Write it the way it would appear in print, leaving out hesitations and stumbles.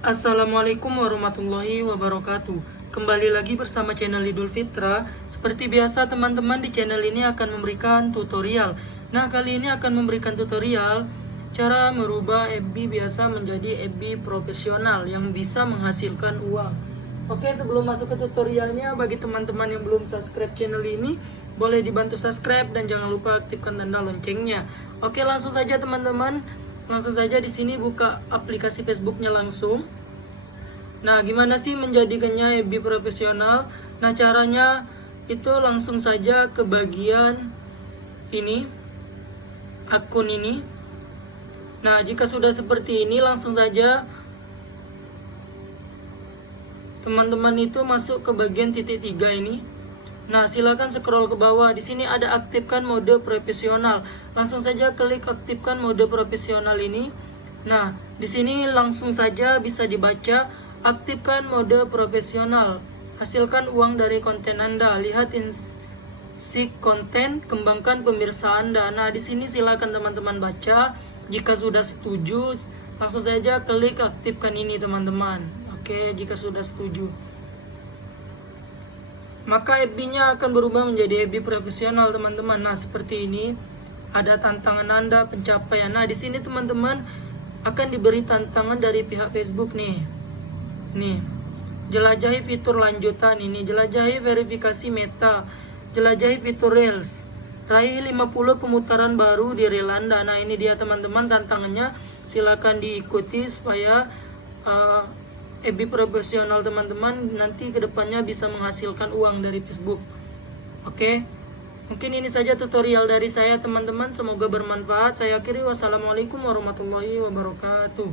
Assalamualaikum warahmatullahi wabarakatuh. Kembali lagi bersama channel Idul Fitra. Seperti biasa teman-teman, di channel ini akan memberikan tutorial. Nah, kali ini akan memberikan tutorial cara merubah FB biasa menjadi FB profesional yang bisa menghasilkan uang. Oke, sebelum masuk ke tutorialnya, bagi teman-teman yang belum subscribe channel ini, boleh dibantu subscribe dan jangan lupa aktifkan tanda loncengnya. Oke, langsung saja teman-teman. Langsung saja di sini buka aplikasi Facebooknya langsung. Nah, gimana sih menjadikannya FB profesional? Nah, caranya itu langsung saja ke bagian ini, akun ini. Nah, jika sudah seperti ini, langsung saja teman-teman itu masuk ke bagian titik 3 ini. Nah, silakan scroll ke bawah. Di sini ada aktifkan mode profesional. Langsung saja klik aktifkan mode profesional ini. Nah, di sini langsung saja bisa dibaca, aktifkan mode profesional. Hasilkan uang dari konten Anda. Lihat isi konten, kembangkan pemirsa Anda. Nah, di sini silakan teman-teman baca. Jika sudah setuju, langsung saja klik aktifkan ini, teman-teman. Oke, jika sudah setuju, maka FB-nya akan berubah menjadi FB profesional, teman-teman. Nah, seperti ini. Ada tantangan Anda, pencapaian. Nah, di sini teman-teman akan diberi tantangan dari pihak Facebook nih. Nih. Jelajahi fitur lanjutan ini, jelajahi verifikasi meta, jelajahi fitur Reels. Raih 50 pemutaran baru di reel Anda. Nah, ini dia teman-teman tantangannya. Silakan diikuti supaya FB profesional teman-teman nanti kedepannya bisa menghasilkan uang dari Facebook. Oke, mungkin ini saja tutorial dari saya teman-teman. Semoga bermanfaat. Saya akhiri, wassalamualaikum warahmatullahi wabarakatuh.